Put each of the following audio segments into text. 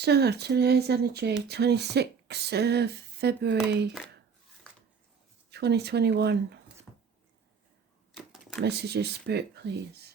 So today's energy, 26th of February 2021. Messages, Spirit, please.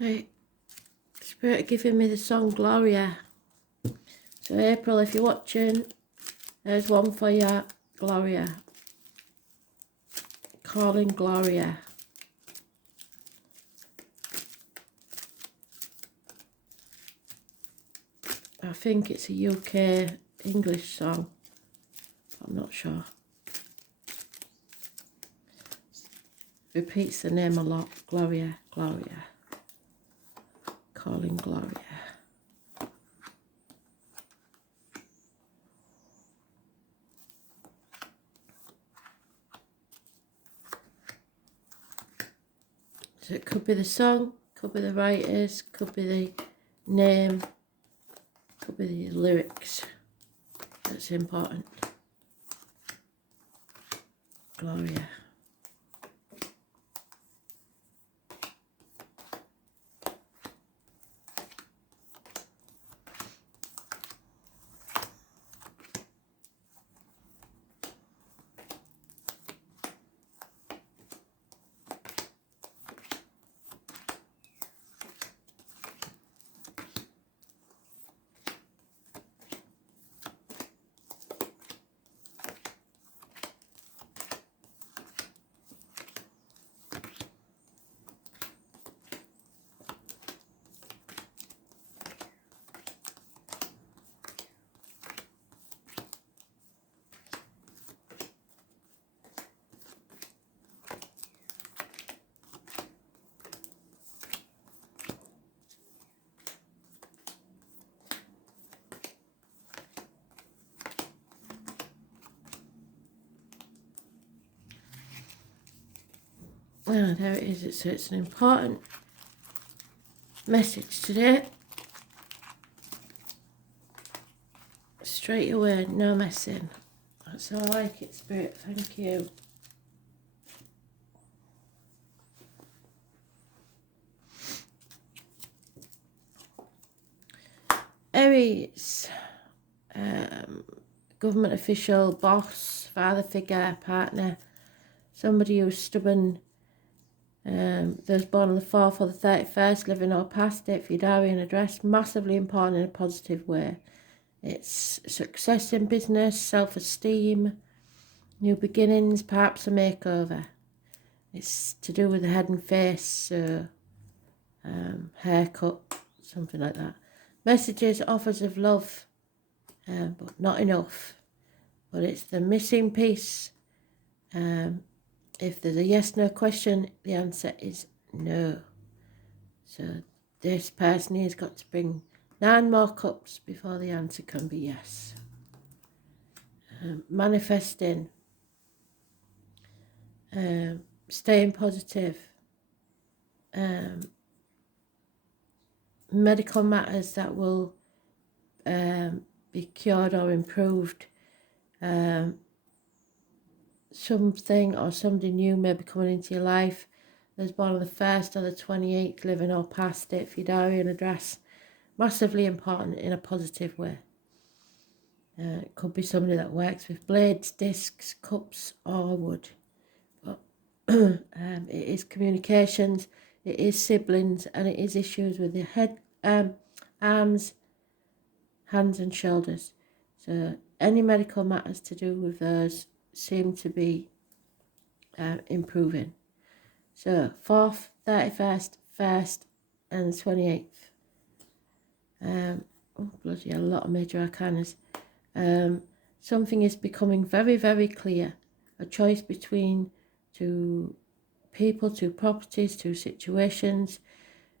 Right, Spirit giving me the song Gloria. So April, if you're watching, there's one for you, Gloria. Calling Gloria. I think it's a UK English song. I'm not sure. Repeats the name a lot. Gloria, Gloria. Calling Gloria. So it could be the song, could be the writers, could be the name, could be the lyrics. That's important. Gloria. Ah, there it is. So it's an important message today. Straight away, no messing. That's how I like it, Spirit. Thank you. Aries. Government official, boss, father figure, partner. Somebody who's stubborn. Those born on the 4th or the 31st, living or past it, for your diary and address, massively important in a positive way. It's success in business, self-esteem, new beginnings, perhaps a makeover. It's to do with the head and face, haircut, something like that. Messages, offers of love, but not enough. But it's the missing piece. If there's a yes/no question, the answer is no. So this person has got to bring 9 more cups before the answer can be yes. Manifesting, staying positive, medical matters that will be cured or improved. Something or somebody new may be coming into your life. There's born on the 1st or the 28th, living or past it, for your diary and address. Massively important in a positive way. It could be somebody that works with blades, discs, cups or wood. But it is communications, it is siblings, and it is issues with your head, arms, hands and shoulders. So any medical matters to do with those seem to be improving. So 4th, 31st, 1st and the 28th. Oh, bloody hell, a lot of major arcanas. Something is becoming very, very clear. A choice between two people, two properties, two situations,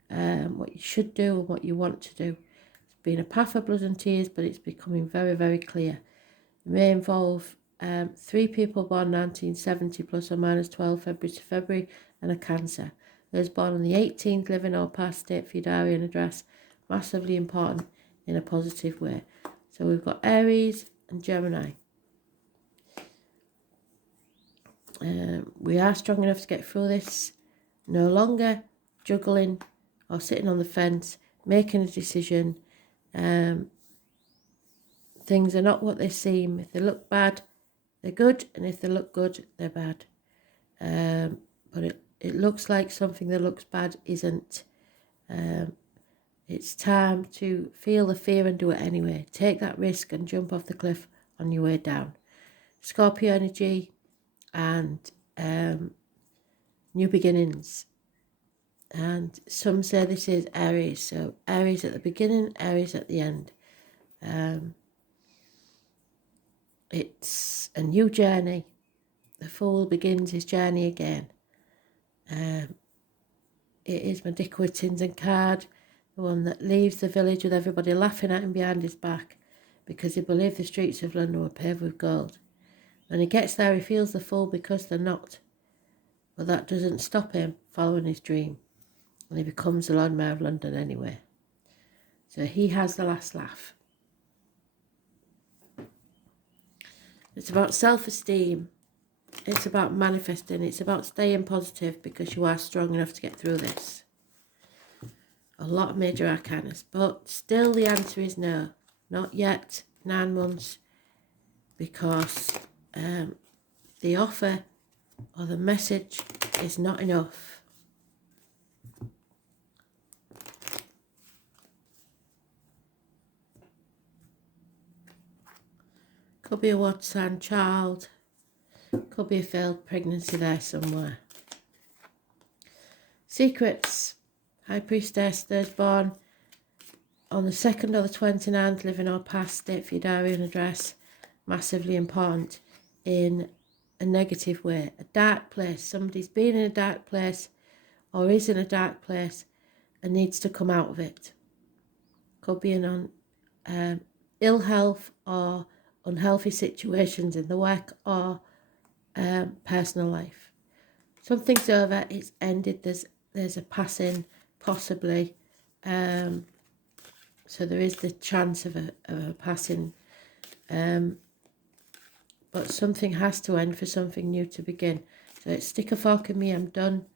what you should do and what you want to do. It's been a path of blood and tears, but it's becoming very, very clear. It may involve 3 people born 1970 plus or minus 12 February to February and a Cancer. Those born on the 18th, living or past, date for your diary and address, massively important in a positive way. So we've got Aries and Gemini. We are strong enough to get through this. No longer juggling or sitting on the fence, making a decision. Things are not what they seem. If they look bad, they're good, and if they look good, they're bad. But it looks like something that looks bad isn't. It's time to feel the fear and do it anyway. Take that risk and jump off the cliff on your way down. Scorpio energy and new beginnings. And some say this is Aries. So Aries at the beginning, Aries at the end. It's a new journey. The Fool begins his journey again. It is my Dick Whittington card, the one that leaves the village with everybody laughing at him behind his back because he believed the streets of London were paved with gold. When he gets there, he feels the fool because they're not. But that doesn't stop him following his dream. And he becomes the Lord Mayor of London anyway. So he has the last laugh. It's about self-esteem. It's about manifesting. It's about staying positive because you are strong enough to get through this. A lot of major arcanas. But still the answer is no. Not yet. 9 months. Because the offer or the message is not enough. Could be a water sign child. Could be a failed pregnancy there somewhere. Secrets. High Priestess, those born on the 2nd or the 29th, living or past, date for your diary and address. Massively important in a negative way. A dark place. Somebody's been in a dark place or is in a dark place and needs to come out of it. Could be an ill health or unhealthy situations in the work or personal life. Something's over, it's ended, there's a passing possibly, so there is the chance of a passing, but something has to end for something new to begin. So it's stick a fork in me, I'm done.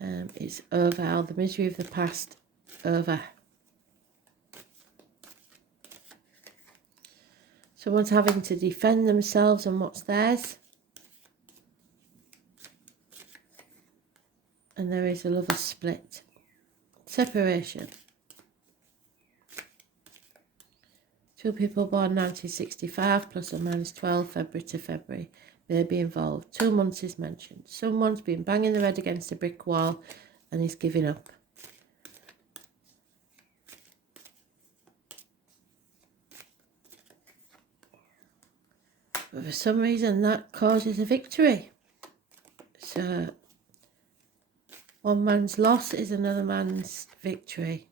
It's over, all the misery of the past, over. Someone's having to defend themselves and what's theirs. And there is a lover's split. Separation. 2 people born 1965 plus or minus 12 February to February may be involved. 2 months is mentioned. Someone's been banging their head against a brick wall and is giving up. But for some reason that causes a victory. So one man's loss is another man's victory.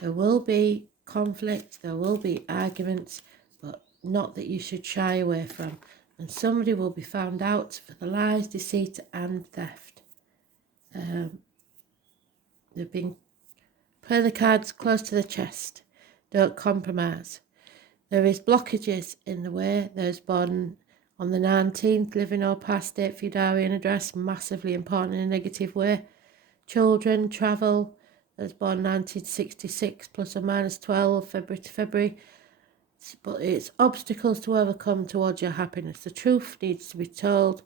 There will be conflict, there will be arguments, but not that you should shy away from. And somebody will be found out for the lies, deceit and theft. They've been, play the cards close to the chest. Don't compromise. There is blockages in the way. Those born on the 19th, living or past, date for your diary and address, massively important in a negative way. Children, travel, those born 1966 plus or minus 12 February to February. But it's obstacles to overcome towards your happiness. The truth needs to be told.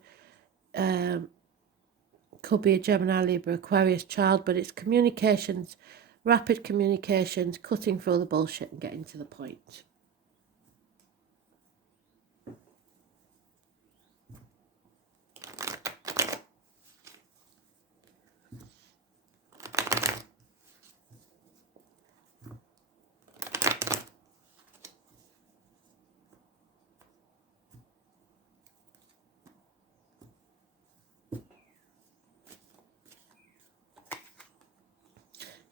Could be a Gemini, Libra, Aquarius child, but it's communications, rapid communications, cutting through the bullshit and getting to the point.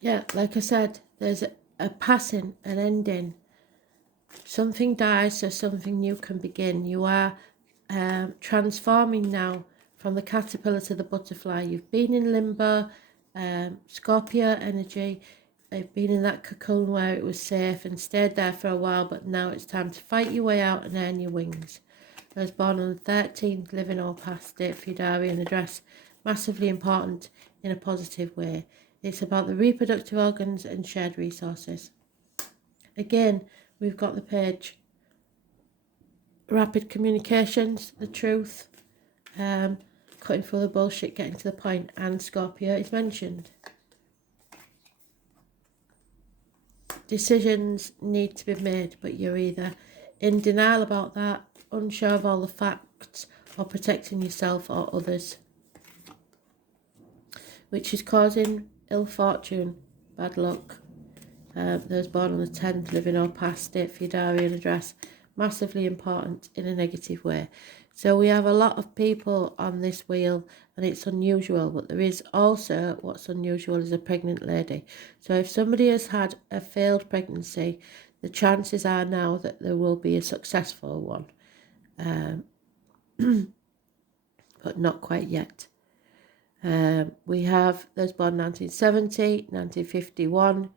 Yeah, like I said, there's a passing, an ending. Something dies so something new can begin. You are transforming now from the caterpillar to the butterfly. You've been in limbo, Scorpio energy. You've been in that cocoon where it was safe and stayed there for a while, but now it's time to fight your way out and earn your wings. I was born on the 13th, living or past date for your diary and address. Massively important in a positive way. It's about the reproductive organs and shared resources. Again, we've got the page rapid communications, the truth, cutting through the bullshit, getting to the point, and Scorpio is mentioned. Decisions need to be made, but you're either in denial about that, unsure of all the facts, or protecting yourself or others, which is causing ill fortune, bad luck. Those born on the 10th, living or past, date for your diary and address, massively important in a negative way. So we have a lot of people on this wheel and it's unusual, but there is also what's unusual is a pregnant lady. So if somebody has had a failed pregnancy, the chances are now that there will be a successful one, but not quite yet. We have those born 1970, 1951,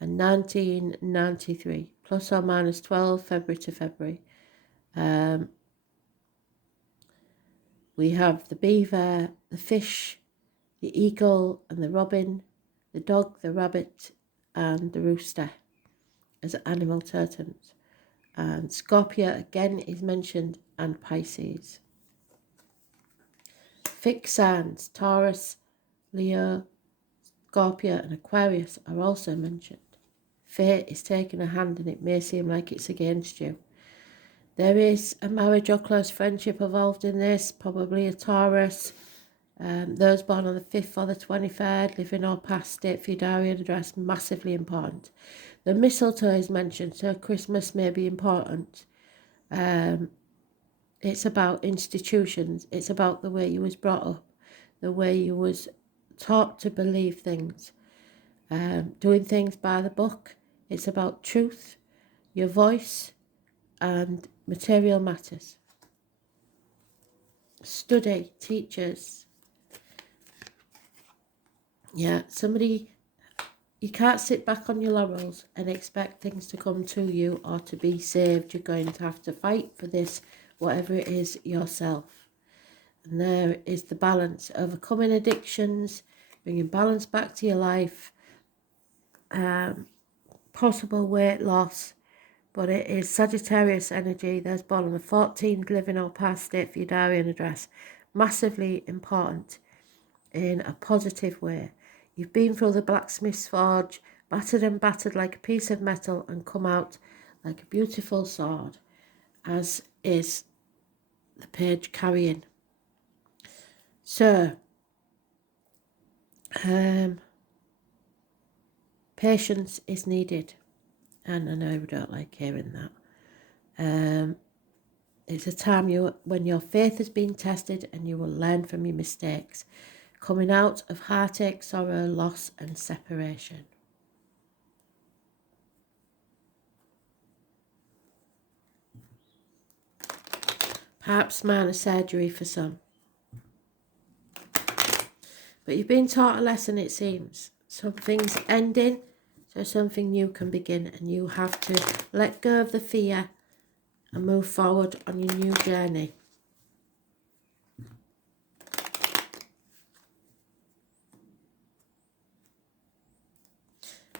and 1993, plus or minus 12, February to February. We have the beaver, the fish, the eagle and the robin, the dog, the rabbit and the rooster as animal totems. And Scorpio again is mentioned, and Pisces. Fixed signs, Taurus, Leo, Scorpio and Aquarius are also mentioned. Fate is taking a hand and it may seem like it's against you. There is a marriage or close friendship involved in this, probably a Taurus. Those born on the 5th or the 23rd, living or past date for your diary and address, massively important. The mistletoe is mentioned, so Christmas may be important. It's about institutions. It's about the way you was brought up, the way you was taught to believe things, doing things by the book. It's about truth, your voice, and material matters. Study, teachers. Yeah, somebody, you can't sit back on your laurels and expect things to come to you or to be saved. You're going to have to fight for this, whatever it is, yourself. And there is the balance, overcoming addictions, bringing balance back to your life, possible weight loss. But it is Sagittarius energy. Those born on the 14th, living or past date for your diary and address. Massively important in a positive way. You've been through the blacksmith's forge, battered and battered like a piece of metal and come out like a beautiful sword, as is the page carrying. So, patience is needed. And I know we don't like hearing that. It's a time when your faith has been tested and you will learn from your mistakes, coming out of heartache, sorrow, loss and separation. Perhaps minor surgery for some. But you've been taught a lesson, it seems. Something's ending, so something new can begin, and you have to let go of the fear and move forward on your new journey.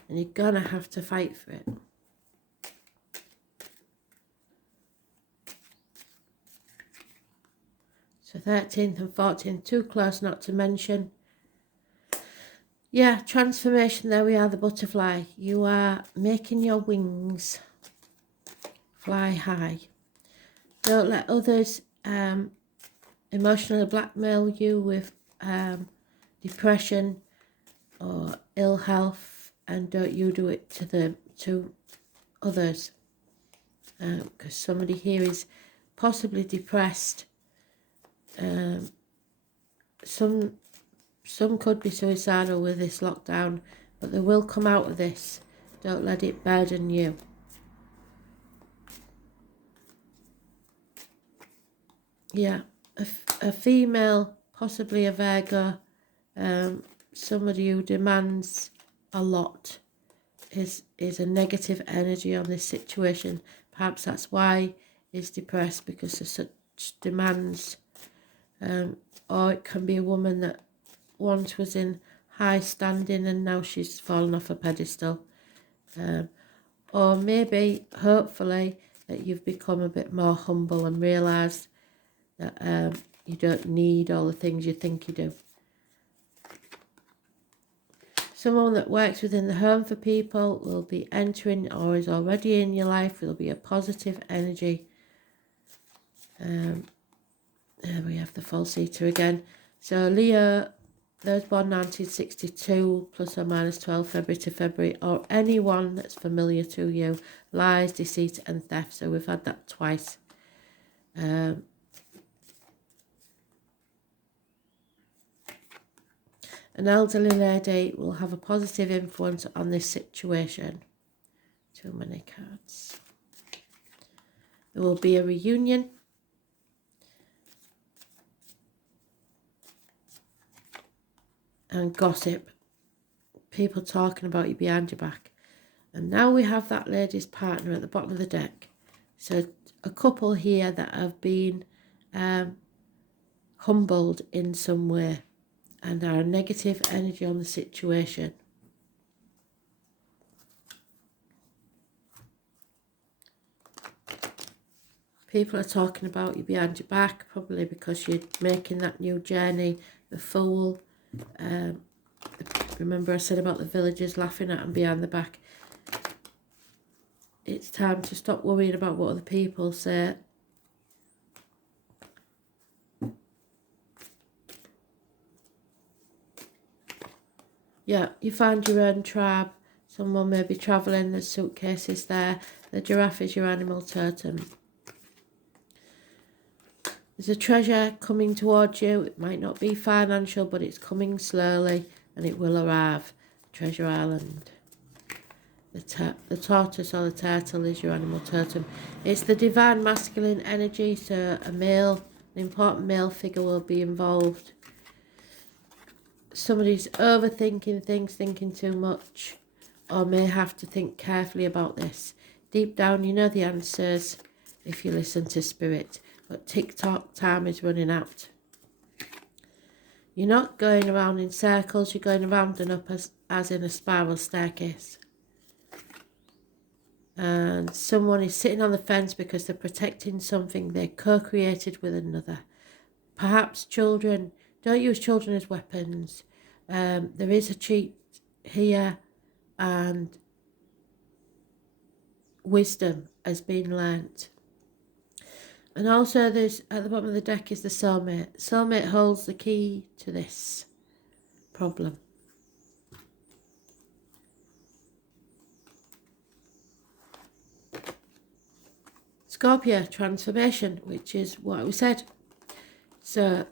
And you're gonna have to fight for it. So 13th and 14th, too close not to mention. Yeah, transformation, there we are, the butterfly. You are making your wings fly high. Don't let others emotionally blackmail you with depression or ill health, and don't you do it to others, because somebody here is possibly depressed. Some could be suicidal with this lockdown, but they will come out of this. Don't let it burden you. Yeah, a female, possibly a Virgo, somebody who demands a lot, is a negative energy on this situation. Perhaps that's why he's depressed, because of such demands. Or it can be a woman that once was in high standing and now she's fallen off a pedestal. Or maybe, hopefully, that you've become a bit more humble and realised that you don't need all the things you think you do. Someone that works within the home for people will be entering or is already in your life. Will be a positive energy. There we have the false-eater again. So Leo, those born 1962, plus or minus 12 February to February, or anyone that's familiar to you, lies, deceit and theft. So we've had that twice. An elderly lady will have a positive influence on this situation. Too many cards. There will be a reunion. And gossip. People talking about you behind your back. And now we have that lady's partner at the bottom of the deck. So a couple here that have been humbled in some way and are a negative energy on the situation. People are talking about you behind your back, probably because you're making that new journey. The Fool. Remember I said about the villagers laughing at them behind the back. It's time to stop worrying about what other people say. Yeah, you find your own tribe. Someone may be travelling, there's suitcases there. The giraffe is your animal totem. There's a treasure coming towards you. It might not be financial, but it's coming slowly and it will arrive. Treasure Island. The tortoise or the turtle is your animal totem. It's the divine masculine energy, so an important male figure will be involved. Somebody's overthinking things, thinking too much, or may have to think carefully about this. Deep down, you know the answers if you listen to spirit, but tick-tock, time is running out. You're not going around in circles, you're going around and up as in a spiral staircase. And someone is sitting on the fence because they're protecting something they co-created with another. Perhaps children. Don't use children as weapons. There is a cheat here, and wisdom has been learnt. And also there's at the bottom of the deck is the soulmate. Soulmate holds the key to this problem. Scorpio, transformation, which is what we said. So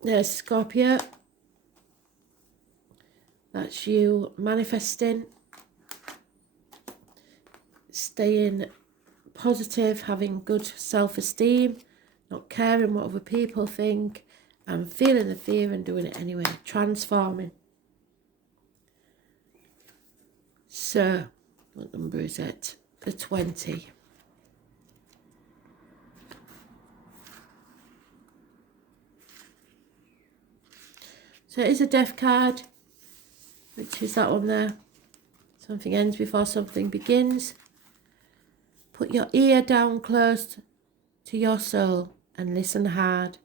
there's Scorpio. That's you manifesting, staying positive, having good self-esteem, not caring what other people think, and feeling the fear and doing it anyway, transforming. So, what number is it? The 20. So it is a death card, which is that one there. Something ends before something begins. Put your ear down close to your soul and listen hard.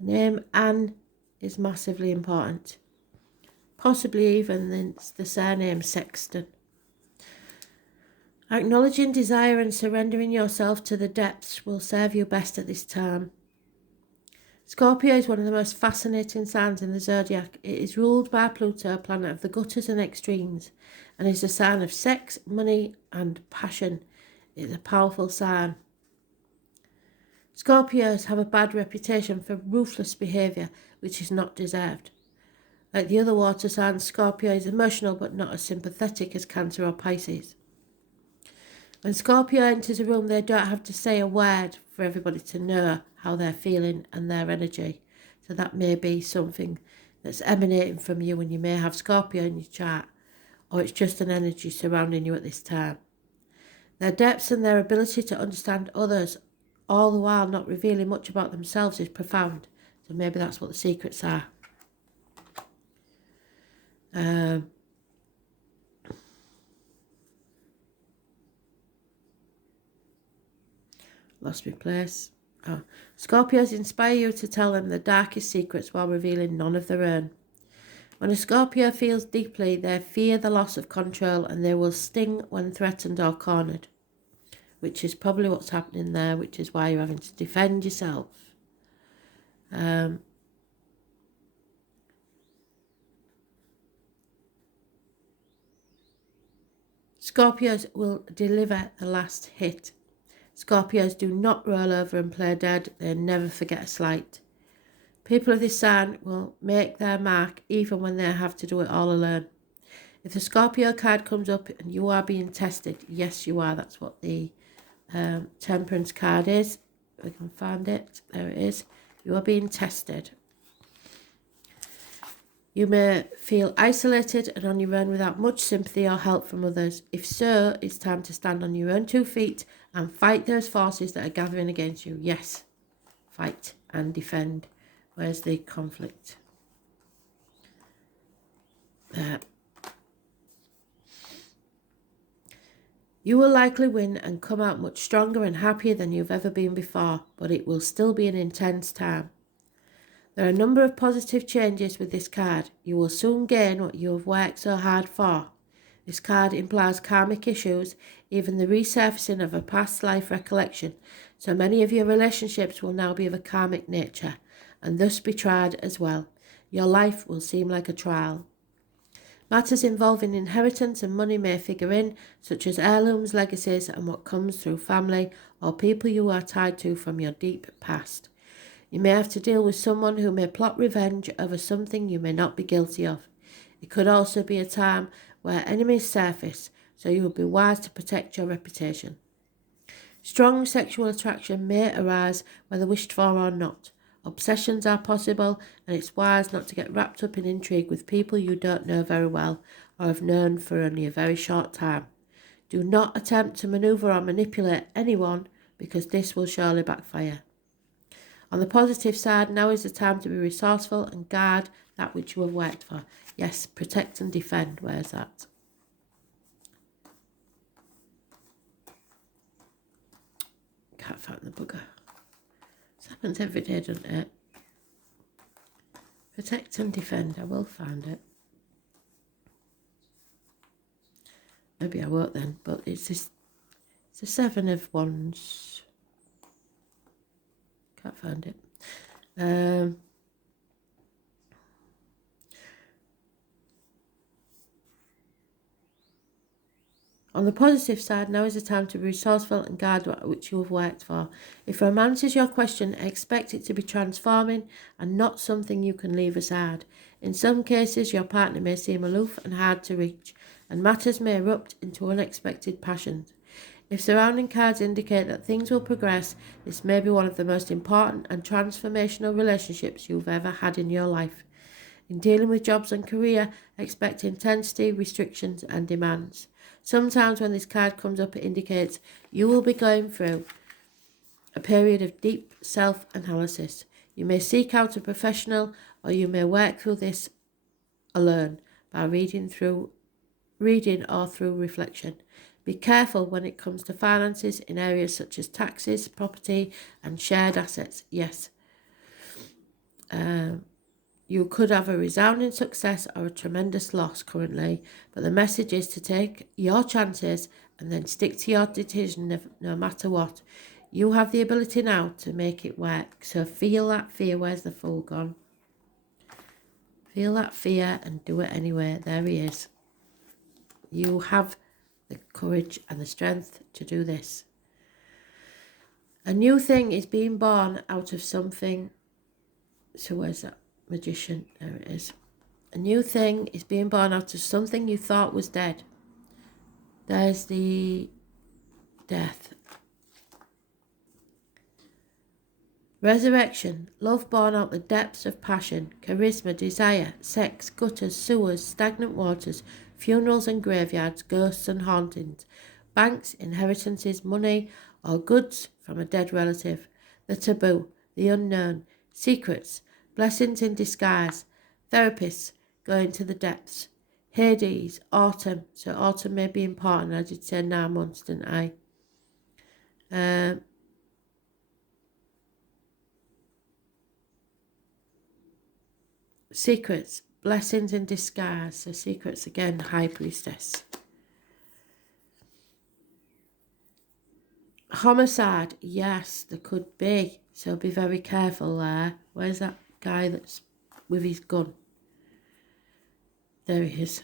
The name Anne is massively important. Possibly even the surname Sexton. Acknowledging desire and surrendering yourself to the depths will serve you best at this time. Scorpio is one of the most fascinating signs in the zodiac. It is ruled by Pluto, planet of the gutters and extremes, and is a sign of sex, money and passion. It is a powerful sign. Scorpios have a bad reputation for ruthless behaviour, which is not deserved. Like the other water signs, Scorpio is emotional but not as sympathetic as Cancer or Pisces. When Scorpio enters a room, they don't have to say a word for everybody to know how they're feeling and their energy. So that may be something that's emanating from you, and you may have Scorpio in your chart, or it's just an energy surrounding you at this time. Their depths and their ability to understand others, all the while not revealing much about themselves, is profound. So maybe that's what the secrets are. Lost my place. Oh. Scorpios inspire you to tell them the darkest secrets while revealing none of their own. When a Scorpio feels deeply, they fear the loss of control and they will sting when threatened or cornered, which is probably what's happening there, which is why you're having to defend yourself. Scorpios will deliver the last hit. Scorpios do not roll over and play dead. They never forget a slight. People of this sign will make their mark even when they have to do it all alone. If the Scorpio card comes up and you are being tested, yes, you are. That's what the Temperance card is. We can find it. There it is. You are being tested. You may feel isolated and on your own without much sympathy or help from others. If so, it's time to stand on your own 2 feet and fight those forces that are gathering against you. Yes, fight and defend. Where's the conflict? There. You will likely win and come out much stronger and happier than you've ever been before, but it will still be an intense time. There are a number of positive changes with this card. You will soon gain what you have worked so hard for. This card implies karmic issues, even the resurfacing of a past life recollection, so many of your relationships will now be of a karmic nature, and thus be tried as well. Your life will seem like a trial. Matters involving inheritance and money may figure in, such as heirlooms, legacies, and what comes through family or people you are tied to from your deep past. You may have to deal with someone who may plot revenge over something you may not be guilty of. It could also be a time where enemies surface, so you will be wise to protect your reputation. Strong sexual attraction may arise whether wished for or not. Obsessions are possible, and it's wise not to get wrapped up in intrigue with people you don't know very well or have known for only a very short time. Do not attempt to maneuver or manipulate anyone, because this will surely backfire. On the positive side, now is the time to be resourceful and guard that which you have worked for. Yes, protect and defend. Where's that? Can't find the bugger. This happens every day, doesn't it? Protect and defend. I will find it. Maybe I won't then, but it's this. It's the 7 of Wands. Can't find it. On the positive side, now is the time to be resourceful and guard that which you have worked for. If romance is your question, expect it to be transforming and not something you can leave aside. In some cases, your partner may seem aloof and hard to reach, and matters may erupt into unexpected passions. If surrounding cards indicate that things will progress, this may be one of the most important and transformational relationships you've ever had in your life. In dealing with jobs and career, expect intensity, restrictions and demands. Sometimes when this card comes up, it indicates you will be going through a period of deep self-analysis. You may seek out a professional, or you may work through this alone by reading or through reflection. Be careful when it comes to finances in areas such as taxes, property and shared assets. Yes. You could have a resounding success or a tremendous loss currently, but the message is to take your chances and then stick to your decision no matter what. You have the ability now to make it work. So feel that fear. Where's the Fool gone? Feel that fear and do it anyway. There he is. You have the courage and the strength to do this. A new thing is being born out of something. So where's that Magician? There it is. A new thing is being born out of something you thought was dead. There's the death. Resurrection, love born out the depths of passion, charisma, desire, sex, gutters, sewers, stagnant waters, funerals and graveyards, ghosts and hauntings, banks, inheritances, money, or goods from a dead relative, the taboo, the unknown, secrets, blessings in disguise, therapists going to the depths, Hades, autumn, so autumn may be important, I did say 9 months, didn't I? Secrets, blessings in disguise. So secrets again, High Priestess. Homicide, yes, there could be. So be very careful there. Where's that guy that's with his gun? There he is.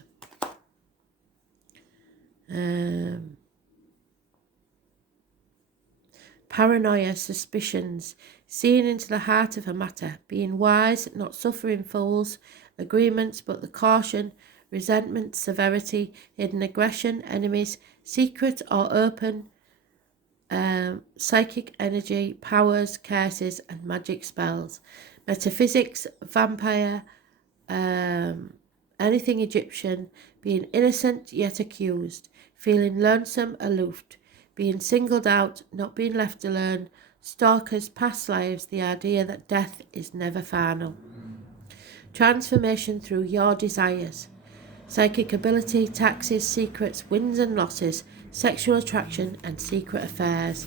Paranoia, suspicions, seeing into the heart of a matter, being wise, not suffering fools, agreements but the caution, resentment, severity, hidden aggression, enemies, secret or open, psychic energy, powers, curses and magic spells, metaphysics, vampire, anything Egyptian, being innocent yet accused, feeling lonesome, aloof, being singled out, not being left alone, stalkers, past lives, the idea that death is never final. Transformation through your desires. Psychic ability, taxes, secrets, wins and losses, sexual attraction and secret affairs.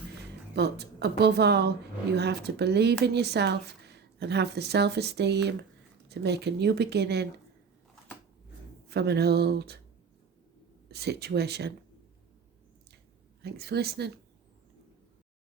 But above all, you have to believe in yourself and have the self-esteem to make a new beginning from an old situation. Thanks for listening.